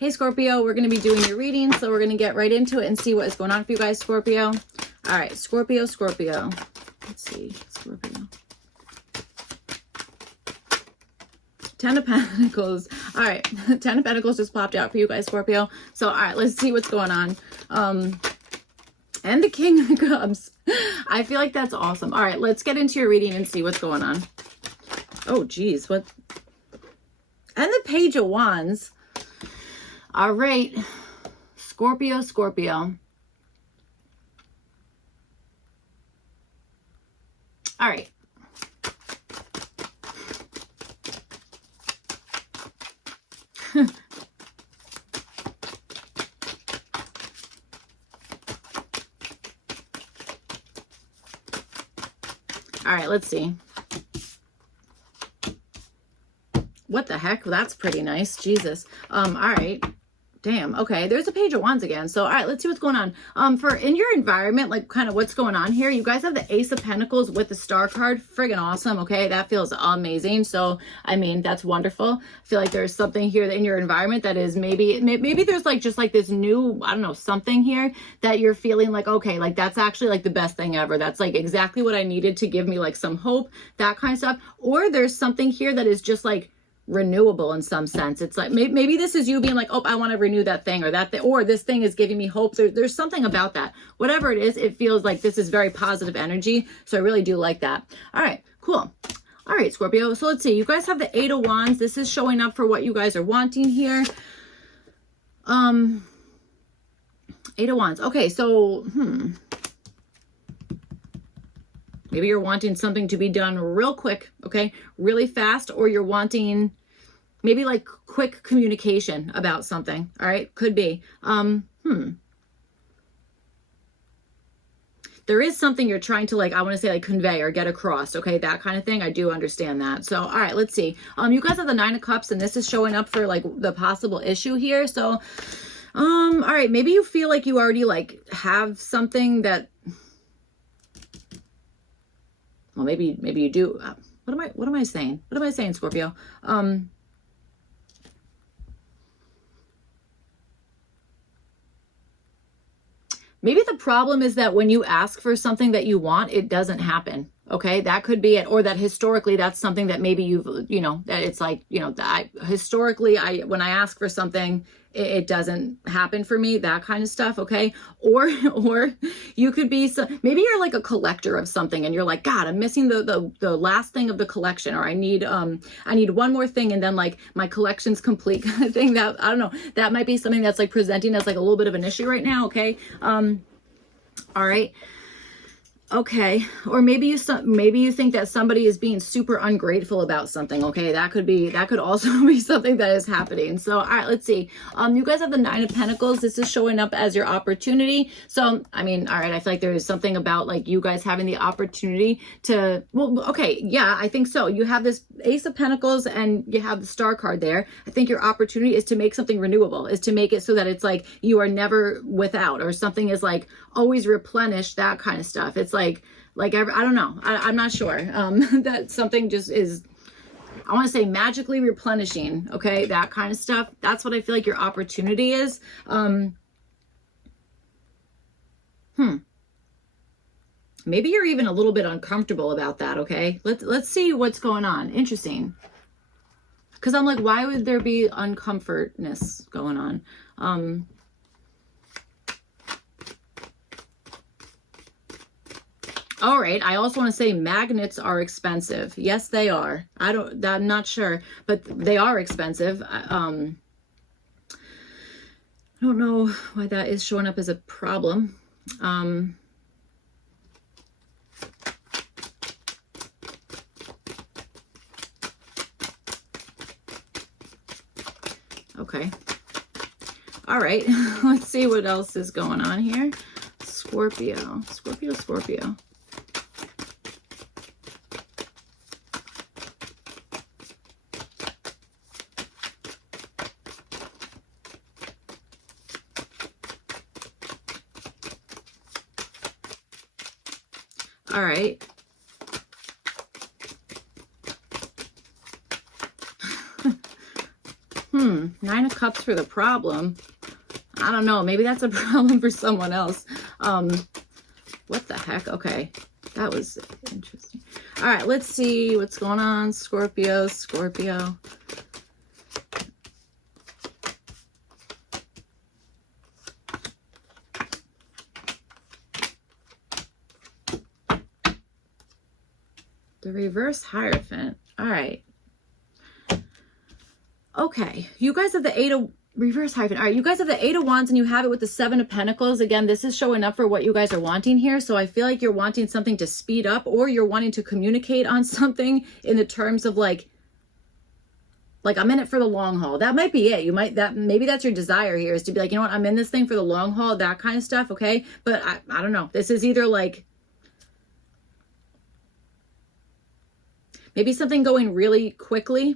Hey, Scorpio, we're going to be doing your reading, so we're going to get right into it and see what is going on for you guys, Scorpio. All right, Scorpio. Let's see, Scorpio. 10 of Pentacles. All right, 10 of Pentacles just popped out for you guys, Scorpio. So, all right, let's see what's going on. And the King of Cups. I feel like that's awesome. All right, let's get into your reading and see what's going on. Oh, geez, what? And the Page of Wands. All right, Scorpio. All right. All right, let's see. What the heck? Well, that's pretty nice. Jesus. All right. Damn. Okay. There's a Page of Wands again. So, all right, let's see what's going on. For in your environment, like kind of what's going on here. You guys have the Ace of Pentacles with the Star card. Friggin' awesome. Okay. That feels amazing. So, I mean, that's wonderful. I feel like there's something here in your environment that is maybe there's like just like this new, I don't know, something here that you're feeling like, okay, like that's actually like the best thing ever. That's like exactly what I needed to give me like some hope, that kind of stuff. Or there's something here that is just like renewable in some sense. It's like maybe this is you being like, oh, I want to renew that thing or that thing, or this thing is giving me hope. There's something about that. Whatever it is, it feels like this is very positive energy. So I really do like that. All right, cool. All right, Scorpio. So let's see. You guys have the Eight of Wands. This is showing up for what you guys are wanting here. Eight of Wands. Okay, so maybe you're wanting something to be done real quick, okay? Really fast, or you're wanting maybe like quick communication about something, all right? Could be. There is something you're trying to like, I want to say like convey or get across, okay? That kind of thing. I do understand that. So, all right, let's see. You guys have the Nine of Cups, and this is showing up for like the possible issue here. So, all right, maybe you feel like you already like have something that, well, maybe you do. What am I saying? What am I saying, Scorpio? Maybe the problem is that when you ask for something that you want, it doesn't happen. Okay, that could be it. Or that historically, that's something that maybe you've, that it's like, that historically, when I ask for something, it doesn't happen for me, that kind of stuff. Okay. Or you could be, maybe you're like a collector of something and you're like, God, I'm missing the last thing of the collection, or I need one more thing. And then like my collection's complete kind of thing. That, I don't know, that might be something that's like presenting as like a little bit of an issue right now. Okay. All right. Okay. Or maybe you think that somebody is being super ungrateful about something. Okay. That could also be something that is happening. So, all right, let's see. You guys have the Nine of Pentacles. This is showing up as your opportunity. So, I mean, all right, I feel like there is something about like you guys having the opportunity to, well, okay. Yeah, I think so. You have this Ace of Pentacles and you have the Star card there. I think your opportunity is to make something renewable, is to make it so that it's like you are never without, or something is like always replenished, that kind of stuff. It's like I don't know. I'm not sure. That something just is, I want to say magically replenishing. Okay. That kind of stuff. That's what I feel like your opportunity is. Maybe you're even a little bit uncomfortable about that. Okay. Let's see what's going on. Interesting. Cause I'm like, why would there be uncomfortness going on? All right. I also want to say magnets are expensive. Yes, they are. I'm not sure, but they are expensive. I don't know why that is showing up as a problem. Okay. All right. Let's see what else is going on here. Scorpio. All right. Nine of Cups for the problem. I don't know. Maybe that's a problem for someone else. What the heck? Okay. That was interesting. All right. Let's see what's going on. Scorpio. The reverse Hierophant. All right. Okay. You guys have the reverse Hierophant. All right. You guys have the Eight of Wands and you have it with the Seven of Pentacles. Again, this is showing up for what you guys are wanting here. So I feel like you're wanting something to speed up, or you're wanting to communicate on something in the terms of like I'm in it for the long haul. That might be it. Maybe that's your desire here, is to be like, you know what, I'm in this thing for the long haul, that kind of stuff. Okay. But I don't know. This is either like, maybe something going really quickly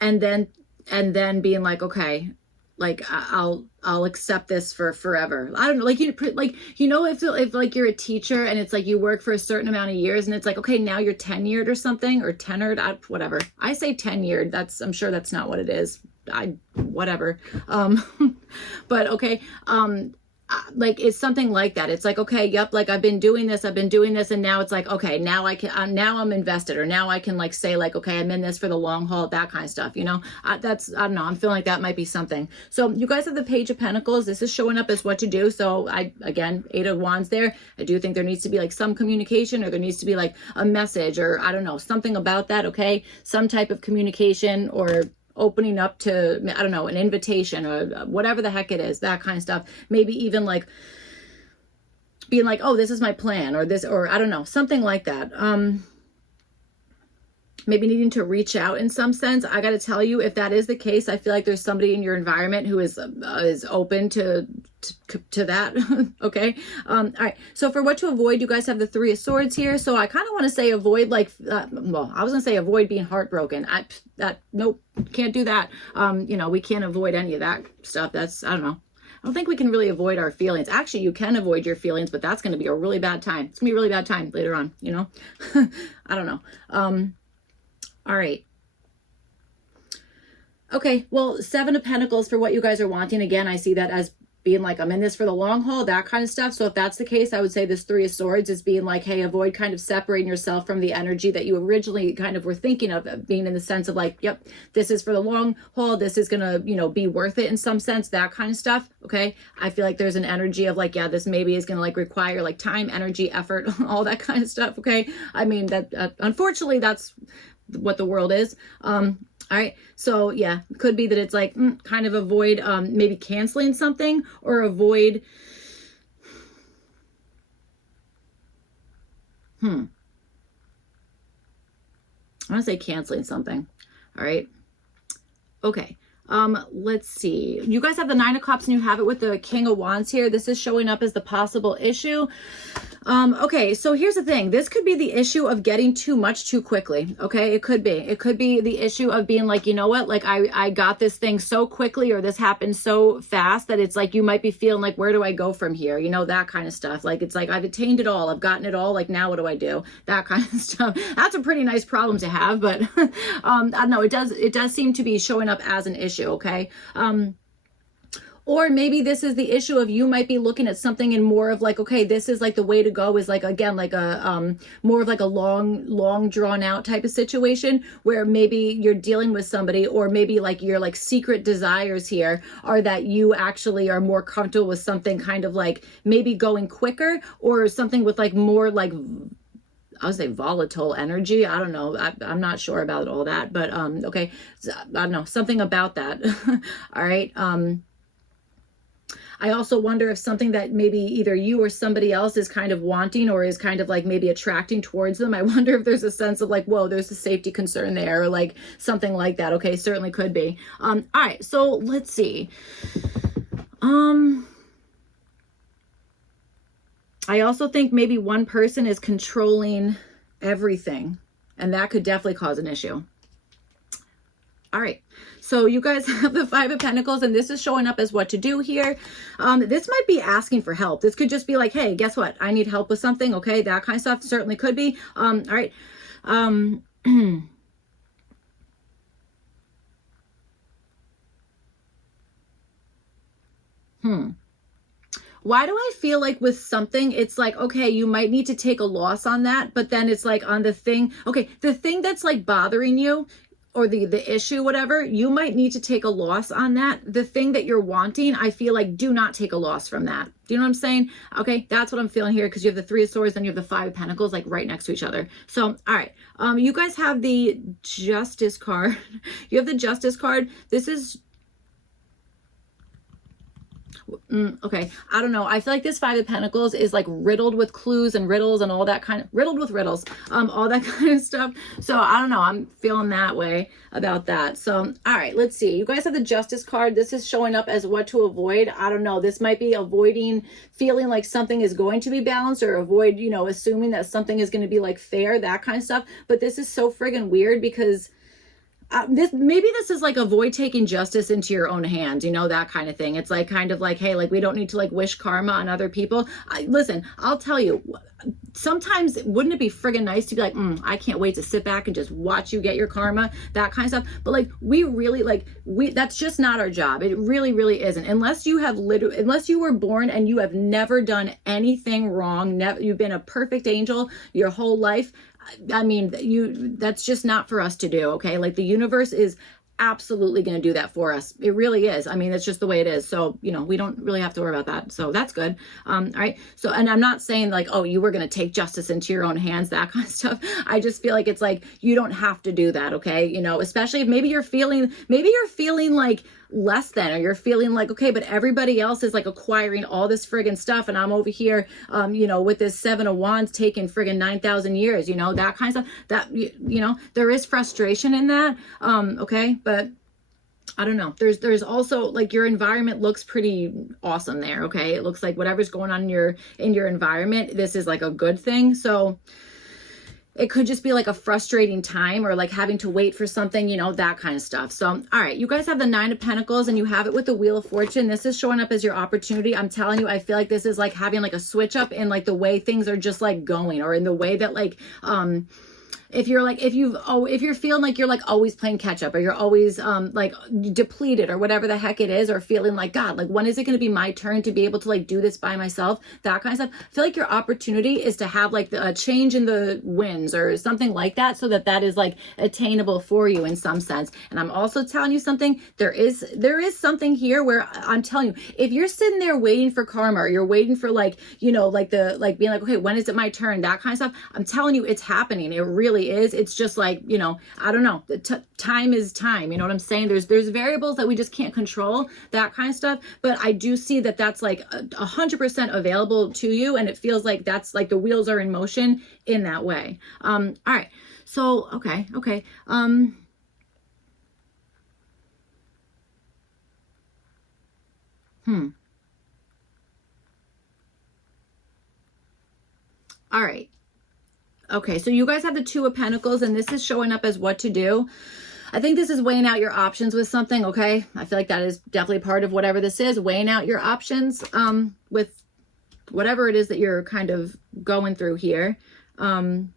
and then being like, okay, like I'll accept this for forever. I don't know, like if like you're a teacher and it's like you work for a certain amount of years and it's like, okay, now you're tenured or something, or tenured, whatever. I say tenured. I'm sure that's not what it is. Whatever. But okay. Like it's something like that. It's like, okay, yep, like I've been doing this, and now it's like, okay, now I can, now I'm invested, or now I can like say like, okay, I'm in this for the long haul, that kind of stuff, you know. I don't know, I'm feeling like that might be something. So you guys have the Page of Pentacles. This is showing up as what to do. So again, Eight of Wands there. I do think there needs to be like some communication, or there needs to be like a message, or I don't know, something about that. Okay, some type of communication, or opening up to, I don't know, an invitation, or whatever the heck it is, that kind of stuff. Maybe even like being like, oh, this is my plan, or this, or I don't know, something like that. Maybe needing to reach out in some sense. I got to tell you, if that is the case, I feel like there's somebody in your environment who is open to that. Okay. All right. So for what to avoid, you guys have the Three of Swords here. So I kind of want to say avoid, like, well, I was going to say avoid being heartbroken. Nope, can't do that. You know, we can't avoid any of that stuff. That's, I don't know. I don't think we can really avoid our feelings. Actually, you can avoid your feelings, but that's going to be a really bad time. It's going to be a really bad time later on, you know. I don't know. All right. Okay, well, Seven of Pentacles for what you guys are wanting. Again, I see that as being like, I'm in this for the long haul, that kind of stuff. So if that's the case, I would say this Three of Swords is being like, hey, avoid kind of separating yourself from the energy that you originally kind of were thinking of, being in the sense of like, yep, this is for the long haul. This is going to, you know, be worth it in some sense, that kind of stuff. Okay. I feel like there's an energy of like, yeah, this maybe is going to like require like time, energy, effort, all that kind of stuff. Okay. I mean, that unfortunately, that's what the world is. All right. So yeah, it could be that it's like kind of avoid maybe canceling something, or avoid. I want to say canceling something. All right. Okay. Let's see. You guys have the Nine of Cups and you have it with the King of Wands here. This is showing up as the possible issue. Okay, so here's the thing. This could be the issue of getting too much too quickly. Okay, it could be. It could be the issue of being like, you know what, like I got this thing so quickly, or this happened so fast that it's like you might be feeling like, where do I go from here? You know, that kind of stuff. Like it's like I've attained it all. I've gotten it all. Like now what do I do? That kind of stuff. That's a pretty nice problem to have, but I don't know. It does seem to be showing up as an issue. Okay. Or maybe this is the issue of you might be looking at something in more of like, okay, this is like the way to go, is like, again, like a, more of like a long drawn out type of situation, where maybe you're dealing with somebody, or maybe like your like secret desires here are that you actually are more comfortable with something kind of like maybe going quicker, or something with like more like, I would say volatile energy. I don't know. I'm not sure about all that, but, okay. So, I don't know, something about that. All right. I also wonder if something that maybe either you or somebody else is kind of wanting, or is kind of like maybe attracting towards them. I wonder if there's a sense of like, whoa, there's a safety concern there, or like something like that. Okay. Certainly could be. All right. So let's see. I also think maybe one person is controlling everything, and that could definitely cause an issue. All right. So you guys have the Five of Pentacles, and this is showing up as what to do here. This might be asking for help. This could just be like, hey, guess what? I need help with something. Okay. That kind of stuff certainly could be. All right. Why do I feel like with something, it's like, okay, you might need to take a loss on that, but then it's like on the thing, okay, the thing that's like bothering you, or the issue, whatever, you might need to take a loss on that. The thing that you're wanting, I feel like do not take a loss from that. Do you know what I'm saying? Okay, that's what I'm feeling here, because you have the Three of Swords and you have the Five of Pentacles like right next to each other. So, all right, you guys have the Justice card. You have the Justice card. This is okay, I don't know. I feel like this Five of Pentacles is like riddled with clues and riddles and all that kind of, riddled with riddles, all that kind of stuff. So I don't know. I'm feeling that way about that. So, all right, let's see. You guys have the Justice card. This is showing up as what to avoid. I don't know. This might be avoiding feeling like something is going to be balanced, or avoid, you know, assuming that something is going to be like fair, that kind of stuff. But this is so friggin' weird, because maybe this is like avoid taking justice into your own hands, you know, that kind of thing. It's like kind of like, hey, like we don't need to like wish karma on other people. Listen, I'll tell you, sometimes wouldn't it be friggin' nice to be like, I can't wait to sit back and just watch you get your karma, that kind of stuff. But like we really that's just not our job. It really, really isn't. Unless you have unless you were born and you have never done anything wrong, you've been a perfect angel your whole life. I mean, that's just not for us to do, okay? Like the universe is absolutely going to do that for us. It really is. I mean, it's just the way it is. So, you know, we don't really have to worry about that. So that's good. All right. So, and I'm not saying like, oh, you were going to take justice into your own hands, that kind of stuff. I just feel like it's like, you don't have to do that. Okay. You know, especially if maybe you're feeling like less than, or you're feeling like, okay, but everybody else is like acquiring all this friggin' stuff, and I'm over here, you know, with this Seven of Wands taking friggin' 9,000 years, you know, that kind of stuff. That, you know, there is frustration in that. Okay, but I don't know. There's also like your environment looks pretty awesome there. Okay, it looks like whatever's going on in your environment, this is like a good thing. So it could just be like a frustrating time, or like having to wait for something, you know, that kind of stuff. So, all right, you guys have the Nine of Pentacles and you have it with the Wheel of Fortune. This is showing up as your opportunity. I'm telling you, I feel like this is like having like a switch up in like the way things are just like going, or in the way that like, if you're feeling like you're like always playing catch up, or you're always like depleted, or whatever the heck it is, or feeling like, God, like when is it going to be my turn to be able to like do this by myself, that kind of stuff. I feel like your opportunity is to have like a change in the winds or something like that, so that is like attainable for you in some sense. And I'm also telling you something, there is something here where I'm telling you, if you're sitting there waiting for karma, or you're waiting for like, you know, like being like, okay, when is it my turn, that kind of stuff, I'm telling you, it's happening. It really is. It's just like, you know, I don't know, time is time, you know what I'm saying? There's variables that we just can't control, that kind of stuff. But I do see that that's like 100% available to you, and it feels like that's like the wheels are in motion in that way. All right, so okay, all right. Okay, so you guys have the Two of Pentacles, and this is showing up as what to do. I think this is weighing out your options with something, okay? I feel like that is definitely part of whatever this is, weighing out your options with whatever it is that you're kind of going through here. Or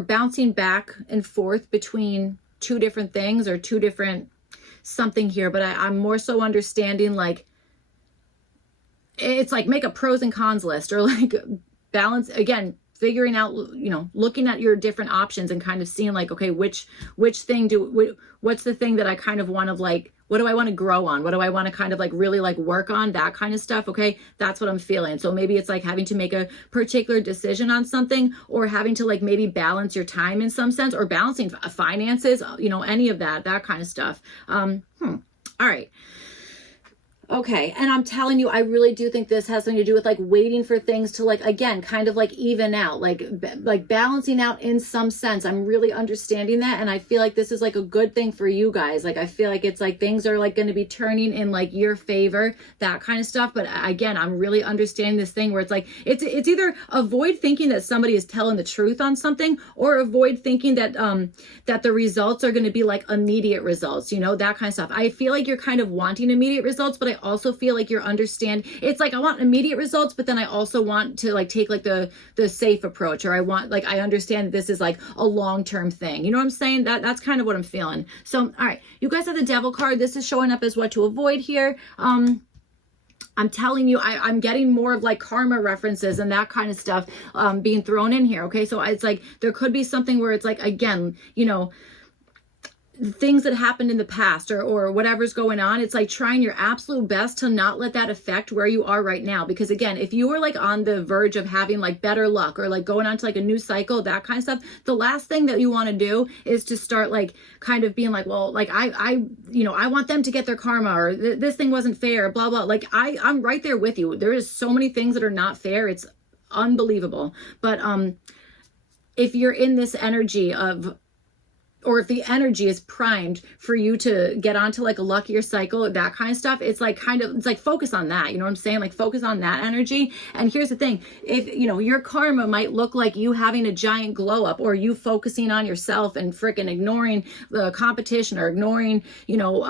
bouncing back and forth between two different things, or two different something here. But I'm more so understanding like, it's like make a pros and cons list, or like balance, again, figuring out, you know, looking at your different options and kind of seeing like, okay, which thing what's the thing that I kind of want to like, what do I want to grow on? What do I want to kind of like really like work on, that kind of stuff. Okay. That's what I'm feeling. So maybe it's like having to make a particular decision on something, or having to like maybe balance your time in some sense, or balancing finances, you know, any of that kind of stuff. All right. Okay, and I'm telling you, I really do think this has something to do with like waiting for things to like, again, kind of like even out, like balancing out in some sense. I'm really understanding that, and I feel like this is like a good thing for you guys. Like I feel like it's like things are like going to be turning in like your favor, that kind of stuff. But again, I'm really understanding this thing where it's like it's either avoid thinking that somebody is telling the truth on something, or avoid thinking that that the results are going to be like immediate results, you know, that kind of stuff. I feel like you're kind of wanting immediate results, but I also feel like you're it's like I want immediate results, but then I also want to like take like the safe approach, or I want like I understand that this is like a long-term thing. You know what I'm saying? That's kind of what I'm feeling. So all right, you guys have the Devil card. This is showing up as what to avoid here. I'm telling you, I'm getting more of like karma references and that kind of stuff being thrown in here. Okay, so it's like there could be something where it's like, again, you know, things that happened in the past or whatever's going on. It's like trying your absolute best to not let that affect where you are right now. Because again, if you were like on the verge of having like better luck or like going on to like a new cycle, that kind of stuff, the last thing that you want to do is to start like kind of being like, well, like I you know, I want them to get their karma, or this thing wasn't fair, blah, blah. Like I'm right there with you. There is so many things that are not fair. It's unbelievable. But if you're in this energy of, or if the energy is primed for you to get onto like a luckier cycle, that kind of stuff, it's like kind of, it's like focus on that. You know what I'm saying? Like focus on that energy. And here's the thing, if you know, your karma might look like you having a giant glow up, or you focusing on yourself and freaking ignoring the competition, or ignoring, you know,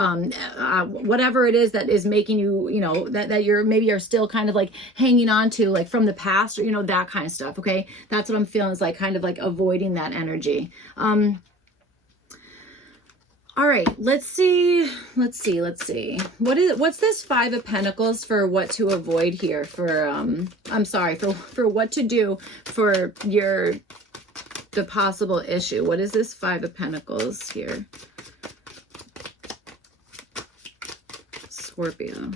whatever it is that is making you, you know, that you're maybe you're still kind of like hanging on to like from the past, or, you know, that kind of stuff. Okay. That's what I'm feeling, is like kind of like avoiding that energy. All right, let's see. What's this Five of Pentacles for what to avoid here for, I'm sorry, for what to do for the possible issue. What is this Five of Pentacles here? Scorpio.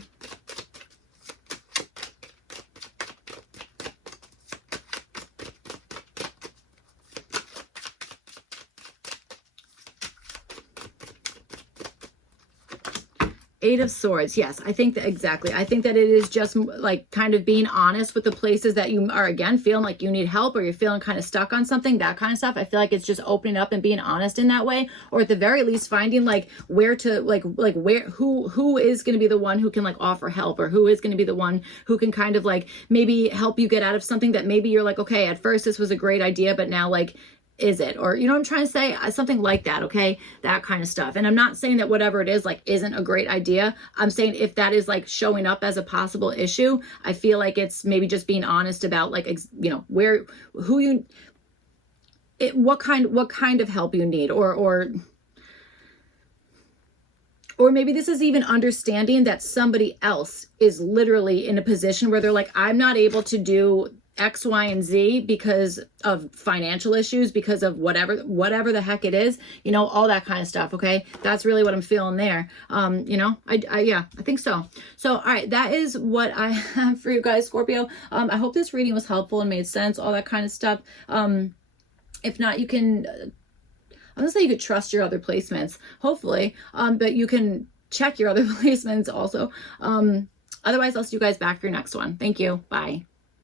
Eight of Swords. Yes, I think that exactly. I think that it is just like kind of being honest with the places that you are, again, feeling like you need help, or you're feeling kind of stuck on something, that kind of stuff. I feel like it's just opening up and being honest in that way, or at the very least finding like where to like where who is going to be the one who can like offer help, or who is going to be the one who can kind of like maybe help you get out of something that maybe you're like, okay, at first this was a great idea, but now like, is it? Or, you know what I'm trying to say? Something like that, okay? That kind of stuff. And I'm not saying that whatever it is, like, isn't a great idea. I'm saying if that is, like, showing up as a possible issue, I feel like it's maybe just being honest about, like, you know, what kind of help you need, or maybe this is even understanding that somebody else is literally in a position where they're like, I'm not able to do X, Y, and Z because of financial issues, because of whatever the heck it is, you know, all that kind of stuff. Okay. That's really what I'm feeling there. You know, yeah, I think so. So, all right. That is what I have for you guys, Scorpio. I hope this reading was helpful and made sense, all that kind of stuff. If not, you can, I'm gonna say you could trust your other placements, hopefully. But you can check your other placements also. Otherwise, I'll see you guys back for your next one. Thank you. Bye.